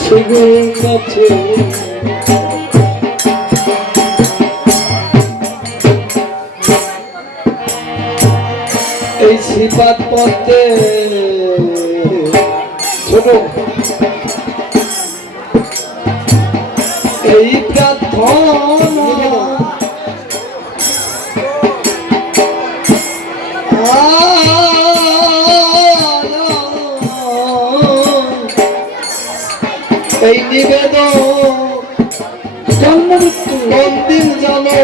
সুগো কাছে এই শ্রীপাদ পথে ছোট এই প্রার্থনা এই নিবেদন কোনদিন জানো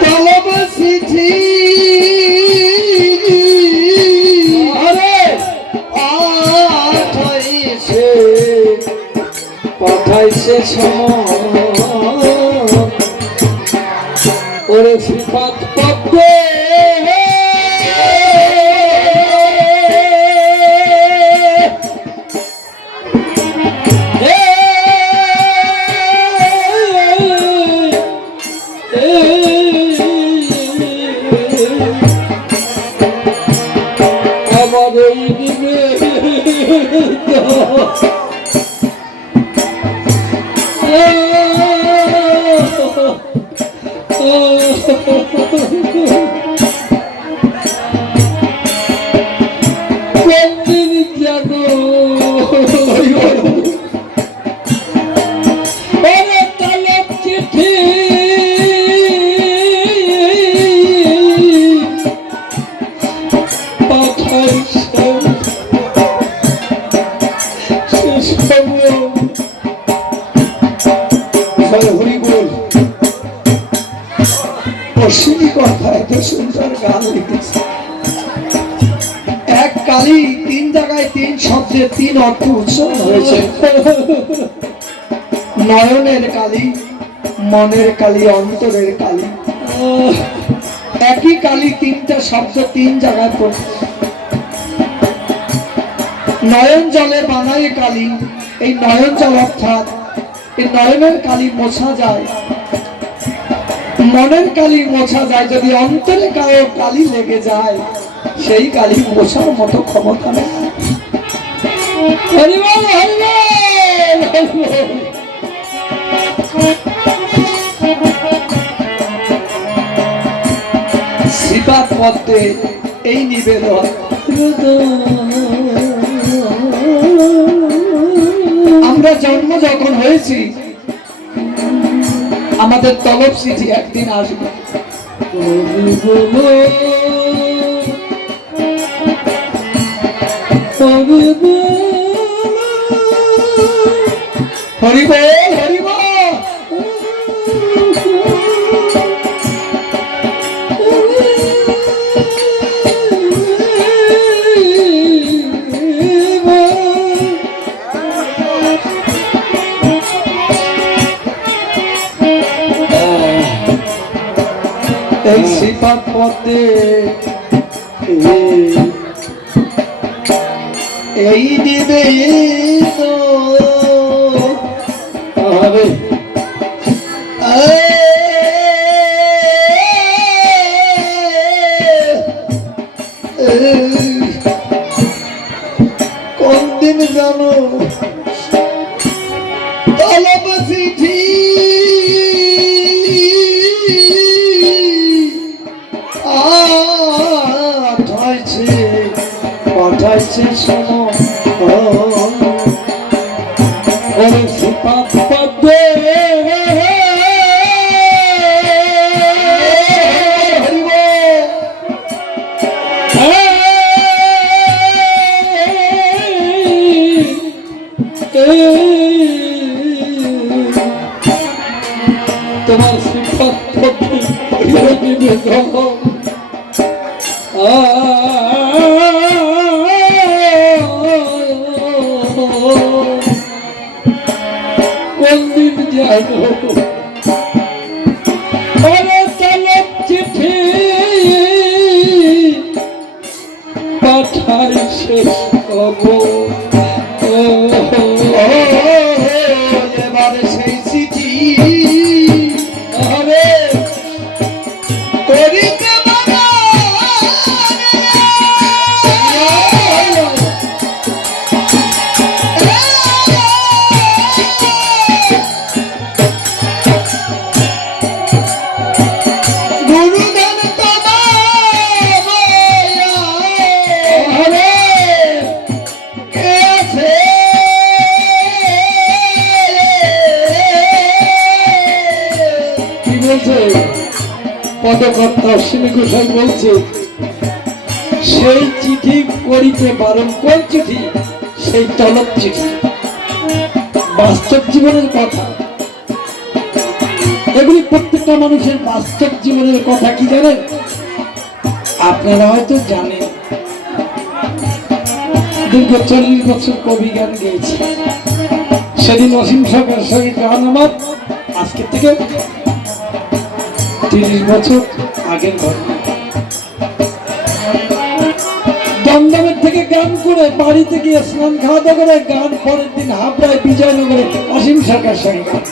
তলব চিঠি পাঠাইছে ওরে শ্রীপাদ পদ্মে আমার এই দিবে কোনদিন জানো ওরে তলব চিঠি পাঠাইছে শেষ খবর হরিবোল অশ্বিনী কথা এত সুন্দর গান লিখেছে এক কালী তিন জায়গায় তিন শব্দের তিন অর্থ উচ্চারণ হয়েছে নয়নের কালী মনের কালী অন্তরের কালী একই কালী তিনটা শব্দ তিন জায়গায় নয়ন জলে বানায় কালী এই নয়ন জল অর্থাৎ এই নয়নের কালী মোছা যায় মনের কালী মোছা যায় যদি অন্তরে কারো কালী লেগে যায় সেই কালী মোছার মতো ক্ষমতা নেই শ্রীপাদ পদ্মে এই নিবেদন আমরা জন্ম যখন হয়েছি আমাদের তলব চিঠি একদিন আসবে হরিবল হরিবল এই শ্রীপাদ পথে এই দিবে কোন দিন জানো তলব চিঠি পাঠাইছে শোনো ওরে শ্রীপাদ পদ্মে তোমার শ্রীপাদ পদ্মে কোনদিন জানো ওরে তলব চিঠি পাঠাইছে এবার সেই চিঠি আরে করিতে পদকর্তা অশ্বিনী ঘোষাল বলছে, সেই চিঠি করিতে বারণ। কোন চিঠি? সেই তলব চিঠি, বাস্তব জীবনের কথা। এগুলি প্রত্যেকটা মানুষের বাস্তব জীবনের কথা। কি জানেন? আপনারা হয়তো জানেন, দীর্ঘ 40 বছর কবি গান গেয়েছে। সেদিন অসীম সরকারের সঙ্গে গান আমার আজকে থেকে 30 বছর আগের ঘটনা। দমদমের থেকে গান করে বাড়িতে গিয়ে স্নান খাওয়া দাওয়া করে গান, পরের দিন হাবড়ায় বিজয়নগরে অসীম সরকারের সঙ্গে গান।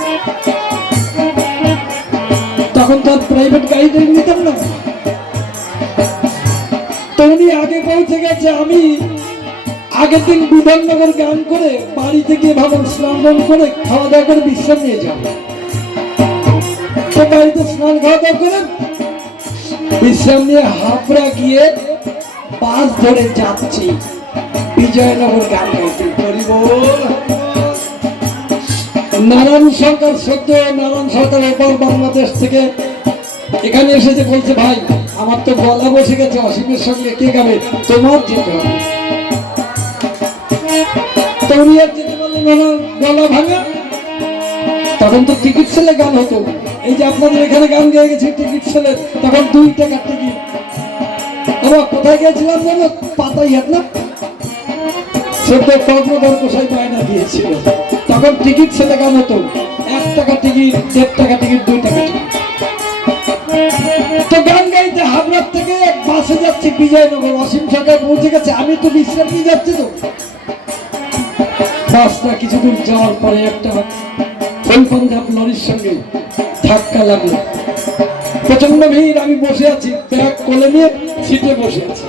তখন তো আর প্রাইভেট গাড়ি নিতাম না, তো উনি আগে পৌঁছে গেছে। আমি আগের দিন বিধাননগর গান করে বাড়িতে গিয়ে ভাবুন স্নান করে খাওয়া দাওয়া করে বিশ্রাম নিয়ে যাব। তো বাড়িতে স্নান খাওয়া দাওয়া করে বিশ্রাম নিয়ে হাবড়া গিয়ে বাস ধরে যাচ্ছি বিজয়নগর গান গাইতে। নারায়ণ সরকার সদ্য নারায়ণ সরকার এবার বাংলাদেশ থেকে এখানে এসেছে, বলছে ভাই আমার তো গলা বসে গেছে, অসীমের সঙ্গে কে গাবে, তোমার যেতে হবে। তো উনি আর যেতে পারলেন না, গলা ভাঙা। তখন তো টিকিট সেলে গান হতো, এই যে আপনাদের এখানে গান গেয়ে গেছি টিকিট সেলে, তখন 2 টাকার টিকিট। আমরা কোথায় গেছিলাম জানো? পাতাই হাট না, সদ্য কর্মধর কোষাই বায়না দিয়েছিল। তখন টিকিট সেলে গান হতো, 1 টাকা টিকিট, 1.5 টাকা টিকিট, 2 টাকা টিকিট। তো গান গাইতে হাবড়ার থেকে বাসে যাচ্ছি বিজয়নগর, অসীম সরকার পৌঁছে গেছে। আমি তো বিশ্রাম নিয়ে যাচ্ছি। তো বাসটা কিছু দূর যাওয়ার পরে একটা ফুল পাঞ্জাব লরির সঙ্গে ধাক্কা লাগলো। প্রচন্ড ভিড়, আমি বসে আছি ব্যাগ কোলে নিয়ে সিটে বসে আছি।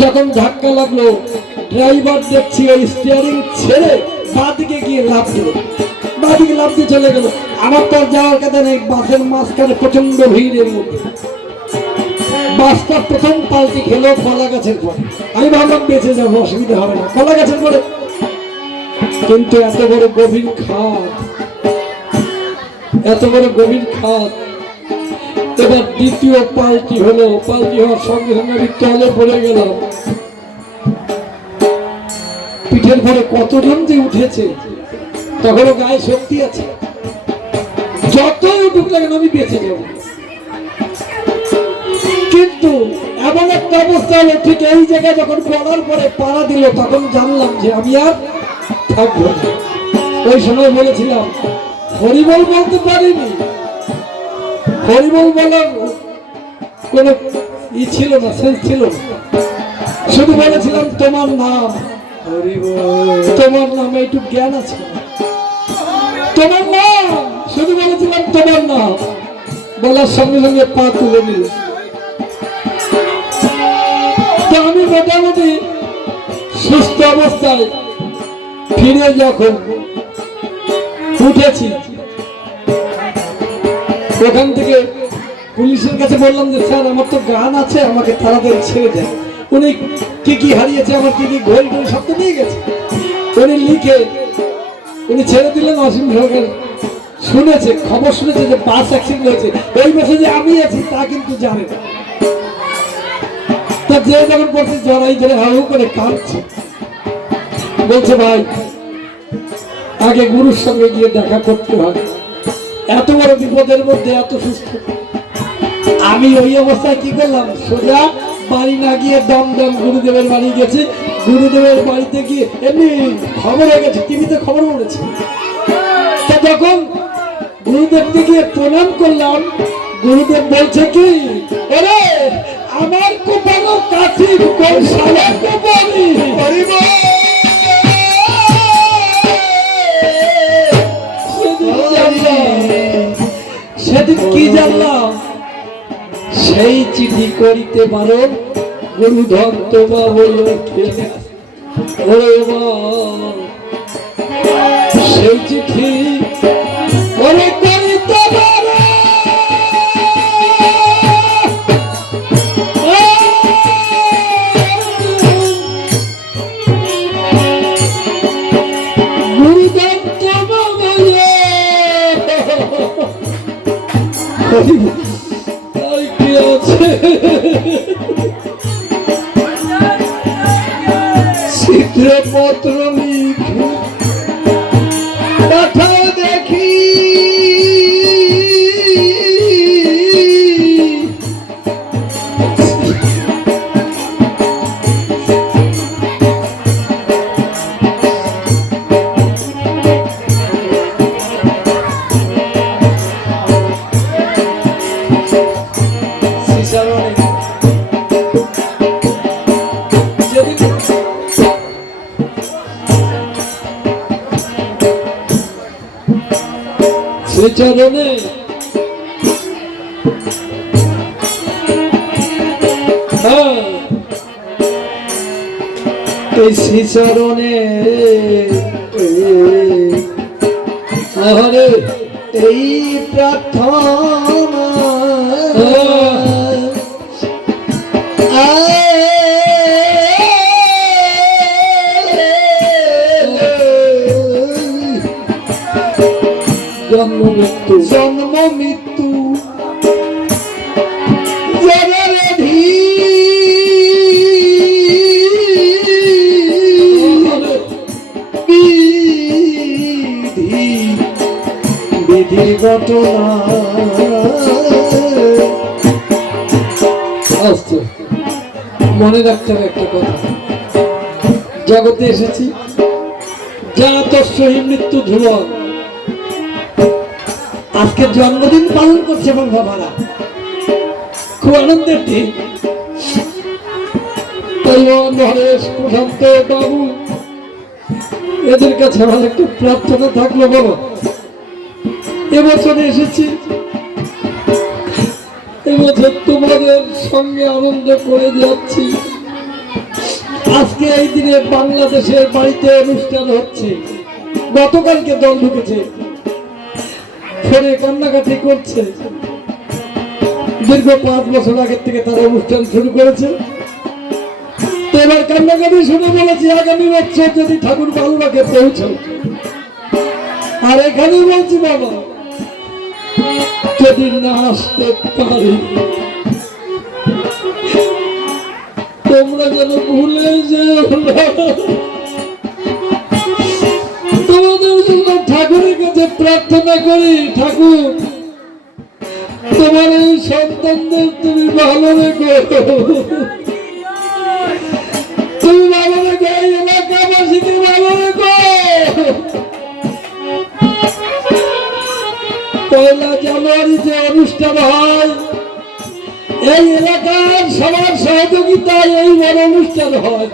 যখন ধাক্কা লাগলো ড্রাইভার দেখছি ওই স্টিয়ারিং ছেড়ে বাঁদিকে গিয়ে লাফ দিল, বাঁদিকে লাফ দিয়ে চলে গেল। আমার তো যাওয়ার কথা নেই, বাসের মাঝখানে প্রচন্ড ভিড়ের মধ্যে বাসটা প্রথম পাল্টি খেলো কলা গাছের পরে। আমি ভাবলাম বেঁচে যাবো, অসুবিধা হবে না, কলা গাছের পরে। কিন্তু এত বড় গভীর খাদ, এত বড় গভীর খাদ। এবার দ্বিতীয় পাল্টি হলো, পাল্টি হওয়ার সঙ্গে সঙ্গে আমি তলে পড়ে গেলাম। পিঠের পরে কতজন যে উঠেছে, তখনও গায়ে শক্তি আছে, যতই উঠুক লাগেন আমি বেঁচে যাব। কিন্তু এমন একটা অবস্থা হলো, ঠিক এই জায়গায় যখন পড়ার পরে পাড়া দিল, তখন জানলাম যে আমি আর থাকবো না। ওই সময় বলেছিলাম হরিবল বলতে পারিনি, হরিবল বলার কোন ই ছিল না, সেন্স ছিল না। শুধু বলেছিলাম তোমার নাম হরিবল, তোমার নামে একটু জ্ঞান আছে, তোমার নাম। শুধু বলেছিলাম তোমার নাম, বলার সঙ্গে সঙ্গে পা তুলে নিল। আমি মোটামুটি সুস্থ অবস্থায় ফিরে যখন উঠেছি, ওখান থেকে পুলিশের কাছে বললাম যে স্যার আমার তো গান আছে, আমাকে তাড়াতাড়ি ছেড়ে দেয়। উনি কি কি হারিয়েছে, আমার কি কি ঘড়ি টড়ি সব তো নিয়ে গেছে। উনি লিখে উনি ছেড়ে দিলেন। অসীম সরকার শুনেছে, খবর শুনেছে যে বাস অ্যাক্সিডেন্ট হয়েছে, ওই বছর যে আমি আছি তা কিন্তু জানে না। তা যে যখন পড়ছে জড়াই ধরে হাউ করে কাঁদছে, বলছে ভাই আগে গুরুর সঙ্গে গিয়ে দেখা করতে হয়, এত বড় বিপদের মধ্যে এত সুস্থ। আমি ওই অবস্থায় কি করলাম, সোজা বাড়ি না গিয়ে দমদম গুরুদেবের বাড়ি গেছি। গুরুদেবের বাড়িতে গিয়ে এমনি খবর হয়ে গেছে, টিভিতে খবর বলেছে। তা যখন গুরুদেবকে গিয়ে প্রণাম করলাম, গুরুদেব বলছে কি, ওরে আমার কোপানো কাছি কোন শালা কোপানি। সেদিন কি জানলাম, সেই চিঠি করিতে পারো গুরুধর তোমা বইল, সেই চিঠি ওরে করিতে পারো গুরুধর তোমা বইল। পত্র লিখে পাঠাও দেখি শ্রীচরণে এই শ্রীচরণে আরে এই প্রার্থনা জন্ম মৃত্যু বিধি ঘটনা মনে রাখতে হবে একটা কথা, জগতে এসেছি যারা তস্যহি মৃত্যু ধ্রুব। আজকে জন্মদিন পালন করছে এবং বাবারা খুব আনন্দের দিন। নরেশ, প্রশান্ত বাবু এদের কাছে আমার একটু প্রার্থনা থাকলো, বাবা এবছর এসেছি, এবছর তোমাদের সঙ্গে আনন্দ করে যাচ্ছি। আজকে এই দিনে বাংলাদেশের বাড়িতে অনুষ্ঠান হচ্ছে, গতকালকে দল ঢুকেছে, ফোনে কান্নাকাটি করছে। দীর্ঘ 5 বছর আগের থেকে তারা অনুষ্ঠান শুরু করেছে। তো এবার কান্নাকাটি শুনে বলেছি আগামী বছর যদি ঠাকুর বালুরাকে পৌঁছে, আর এখানে বলছি বাবা যদি না আসতে পারি তোমরা যেন ভুলে যেও না। তোমাদের জন্য ঠাকুরের কাছে প্রার্থনা করি, ঠাকুর তোমার এই সন্তানদের তুমি ভালো রেখো, তুমি ভালো রেখো, এই এলাকাবাসীকে ভালো রেখো। 1 জানুয়ারি যে অনুষ্ঠান হয় এই এলাকার সবার সহযোগিতায় এই বড় অনুষ্ঠান হয়।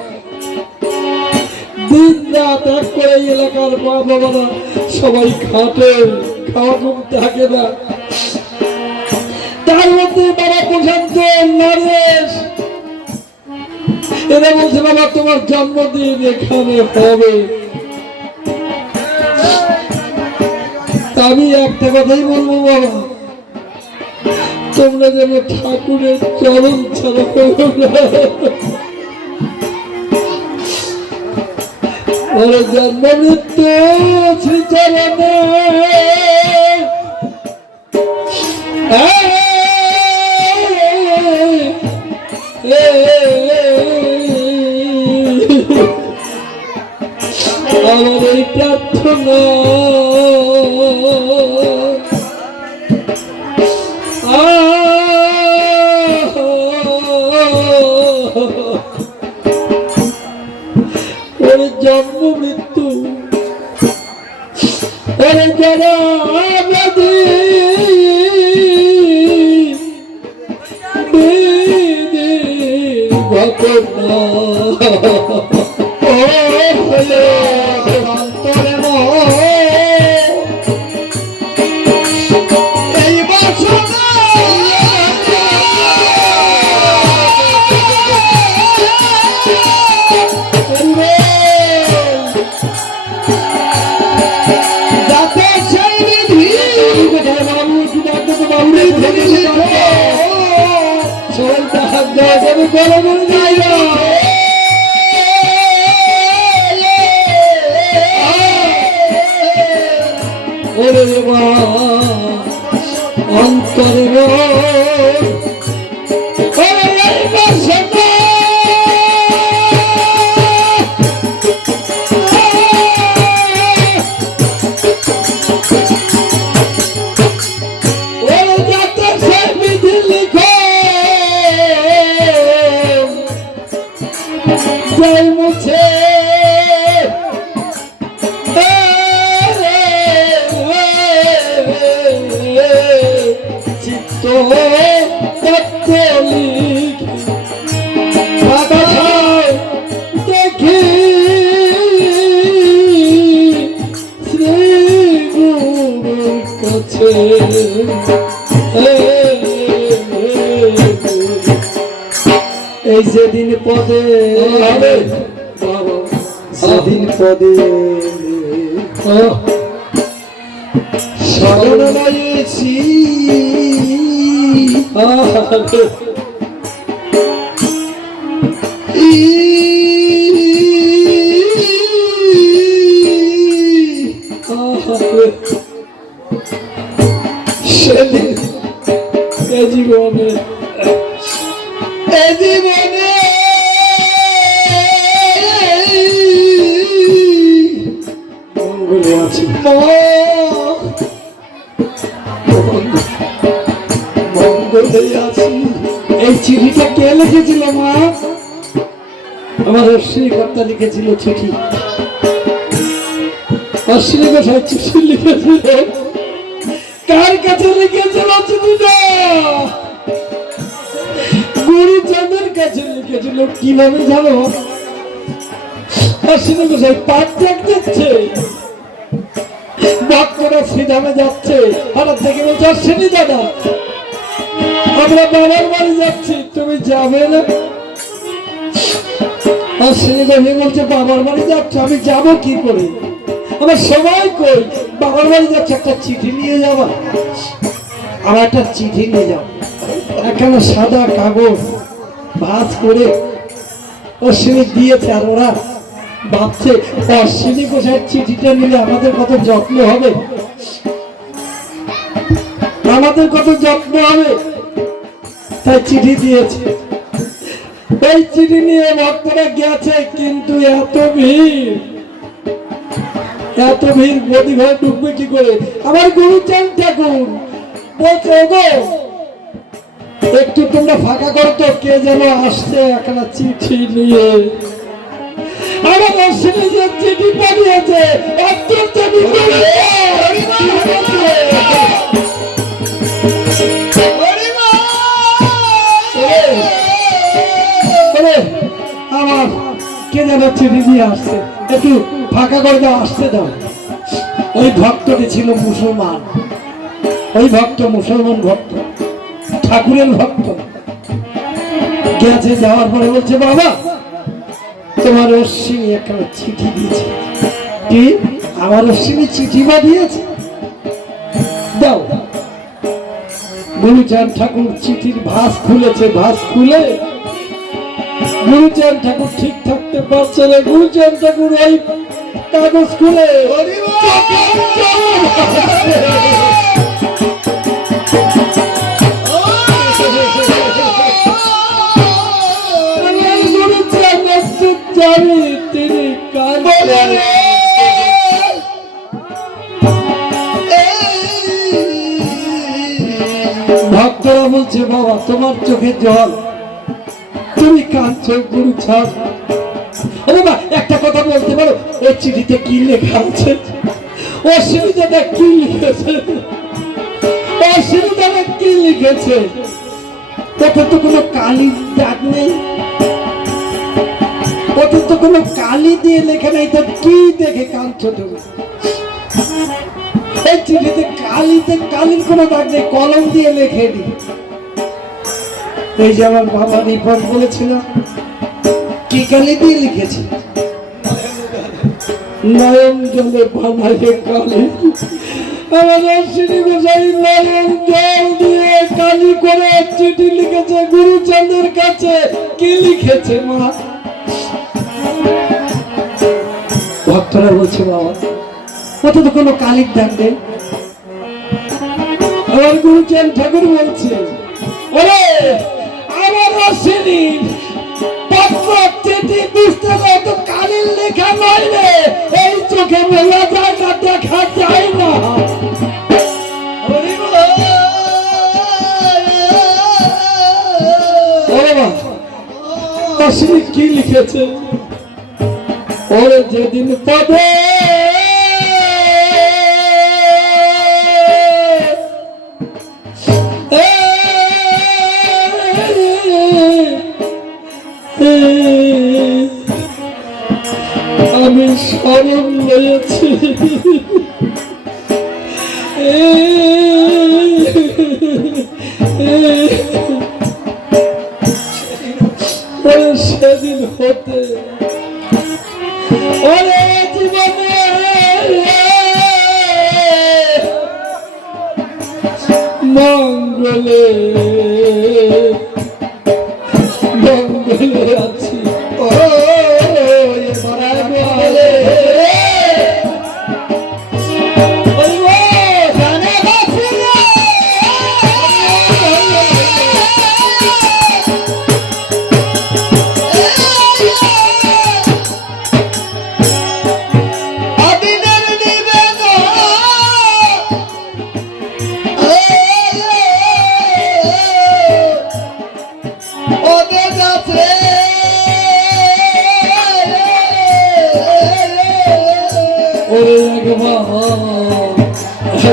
দিন রাত এক করে এলাকার মা বাবারা সবাই খাটে, খাওয়া ঘুম থাকে না। তার মধ্যে বাবা প্রশান্ত, নরেশ এরা বলছে বাবা তোমার জন্মদিন এখানে হবে। আমি একটা কথাই বলবো বাবা, তোমরা যেন ঠাকুরের চরণ ছাড়া করো না। জন্ম মৃত্যু শ্রীচরণে আমার এই প্রার্থনা জন্ম মৃত্যু যারা ঘটনা সবাই মুছে চিত্ত দেখি শ্রী গুরুর কাছে এই যেদিন পদে সেদিন পদে শরণ লাইছি সেদিন এ জীবনে মঙ্গলে আছি মঙ্গলে আছি। এই চিঠিটা কে লিখেছিল মা? আমার অশ্বিনী কর্তা লিখেছিল চিঠি। অশ্বিনী গোসাই চিঠি লিখেছিল, কার কাছে লিখেছিল চিঠিটা? গুরুচাঁদের কাছে লিখেছিল। কিভাবে জানো? অশ্বিনী গোসাই পাঠ যাচ্ছে, ভক্তরা শ্রীধামে যাচ্ছে, হঠাৎ থেকে বলছে অশ্বিনী দাদা আমরা বাবার বাড়ি যাচ্ছি, তুমি যাবে না? অশ্বিনী গোসাই বলছে বাবার বাড়ি যাচ্ছ, আমি যাব কি করে? আমার সবাই কই বাবার বাড়ি যাচ্ছে, একটা চিঠি নিয়ে যাবা। আমার একটা চিঠি নিয়ে যাও। একখানা সাদা কাগজ ভাঁজ করে অশ্বিনী দিয়েছে, আর ওরা ভাবছে অশ্বিনী গোসাইয়ের চিঠিটা নিলে আমাদের কত যত্ন হবে, আমাদের কত যত্ন হবে, তাই চিঠি দিয়েছে। এই চিঠি নিয়ে ভক্তরা গেছে, কিন্তু এত ভিড় গদি ঘরে ঢুকবে কি করে? আমার গুরুচাঁদ ঠাকুর বলছে গো একটু তোমরা ফাঁকা করো তো, কে যেন আসছে একটা চিঠি নিয়ে। আমার অশ্বিনী যে চিঠি পাঠিয়েছে আমার কে যেন চিঠি নিয়ে আসছে, একটু ফাঁকা করে দাও, আসতে দাও। ওই ভক্তটি ছিল মুসলমান, ওই ভক্ত মুসলমান ভক্ত, ঠাকুরের ভক্ত। গেছে, যাওয়ার পরে বলছে বাবা তোমার অশ্বিনী একটা চিঠি দিয়েছে। কি? আমার অশ্বিনী চিঠি পাঠিয়েছে? দাও। গুরুচাঁদ ঠাকুর চিঠির ভাঁজ খুলেছে, ভাঁজ খুলে গুরুচাঁদ ঠাকুর ঠিক থাকতে পারছে না। গুরুচাঁদ ঠাকুর ওই কাগজ খুলে তিনি ভক্তরা বলছে বাবা তোমার চোখে জল, তুমি কাঁদছো। গুরুচাঁদ একটা কথা বলতে পারো ওই চিঠিতে কি লেখা আছে? অশ্বিনী দাদা কি লিখেছে? অশ্বিনী দাদা কি লিখেছে? ওটা তো কোনো কালির দাগ নেই, ওটা তো কোনো কালি দিয়ে লেখা নেই, তো কি দেখে কাঁদছো তুমি? এই চিঠিতে কালির কোনো দাগ নেই, কলম দিয়ে লেখে নি। এই যে আমার বাবা রিপন বলেছিল, কি কালি দিয়ে লিখেছে? নয়ন জলে বানাইলে কালি। আমার অশ্বিনী গোসাই নয়ন জল দিয়ে কালি করে চিঠি লিখেছে গুরুচাঁদের কাছে। কি লিখেছে মা? ভক্তরা বলছে বাবা ওটা তো কোনো কালির দাগ নেই। আমার গুরুচাঁদ ঠাকুর বলছে ওরে আমার অশ্বিনী পত্র চিঠি বুঝতে তো কালির লেখা নয় রে, এই চোখে বোঝা যায় না, দেখা যায় না। অশ্বিনী কি লিখেছে? ওরে যেদিন পাবে আমি স্মরণ রয়েছি সেদিন হতে ওরে জীবনে মঙ্গলে মঙ্গলে আছি ও মঙ্গলে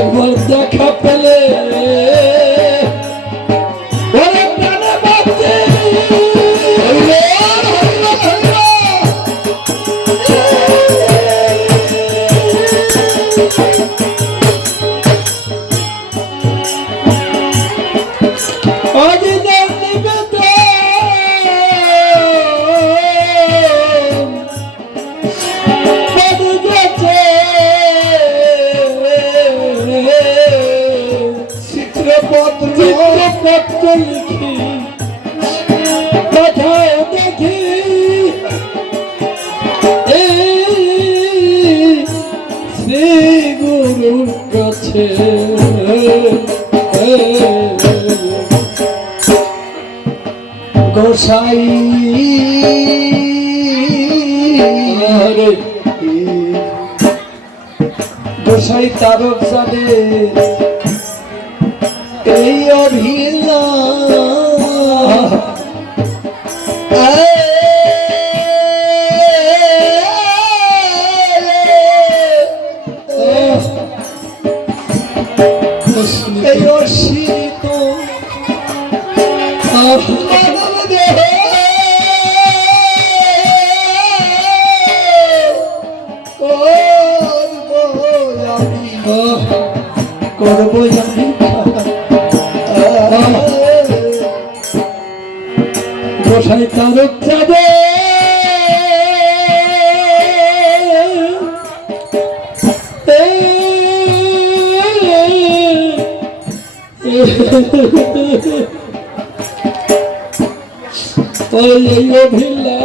একবার দেখা পেলে ওরে প্রাণে বাঁচতে অদিনের নিবেদন চিত্রপত্র লিখি কথা দেখি শ্রী গুরুর কাছে গোসাই গোসাই তারক জানে এই অভিলা এই অসীত মানব দেহ করব আমি গোসাই তারক যাবে এই অভিলা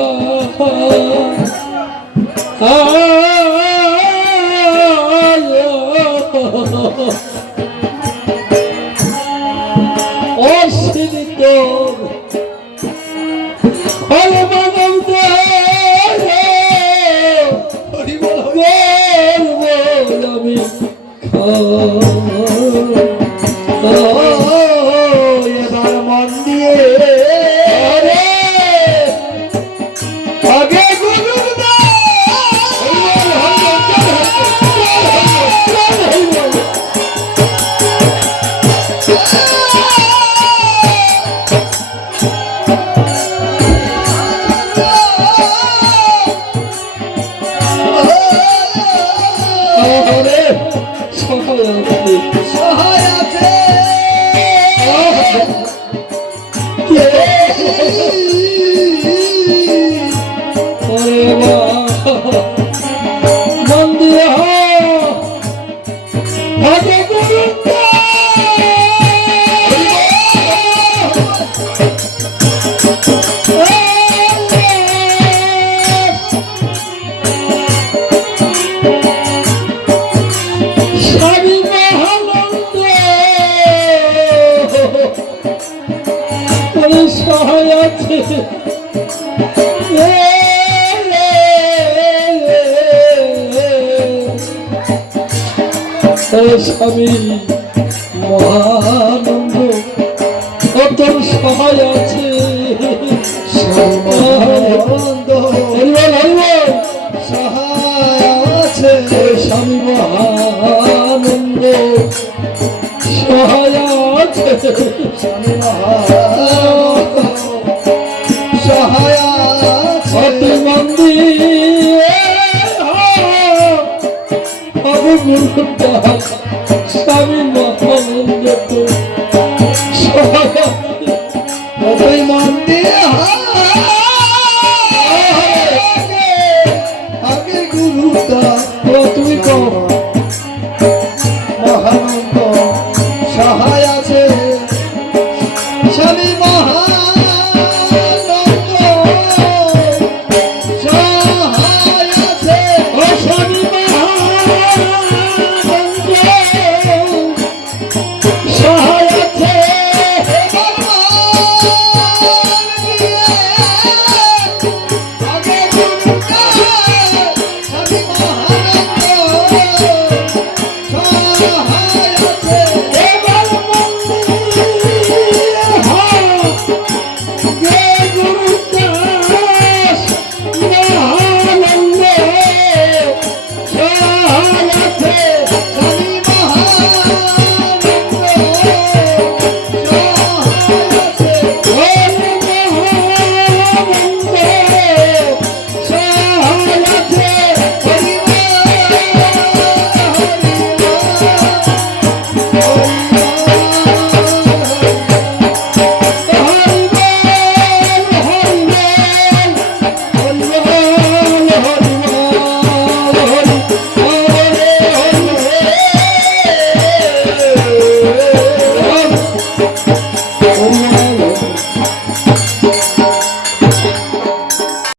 অসীমিত হরে মানব আমি এবার মন দিয়ে আগে গুরু সহায় আছে মন্দির হরে গুরু স্বামী মহানন্দ সহায় আছে স্বামী মহানন্দ অতর সহায় আছে মহানন্দ সহায় স্বামী মহানন্দ সহায় আছে স্বামী মহা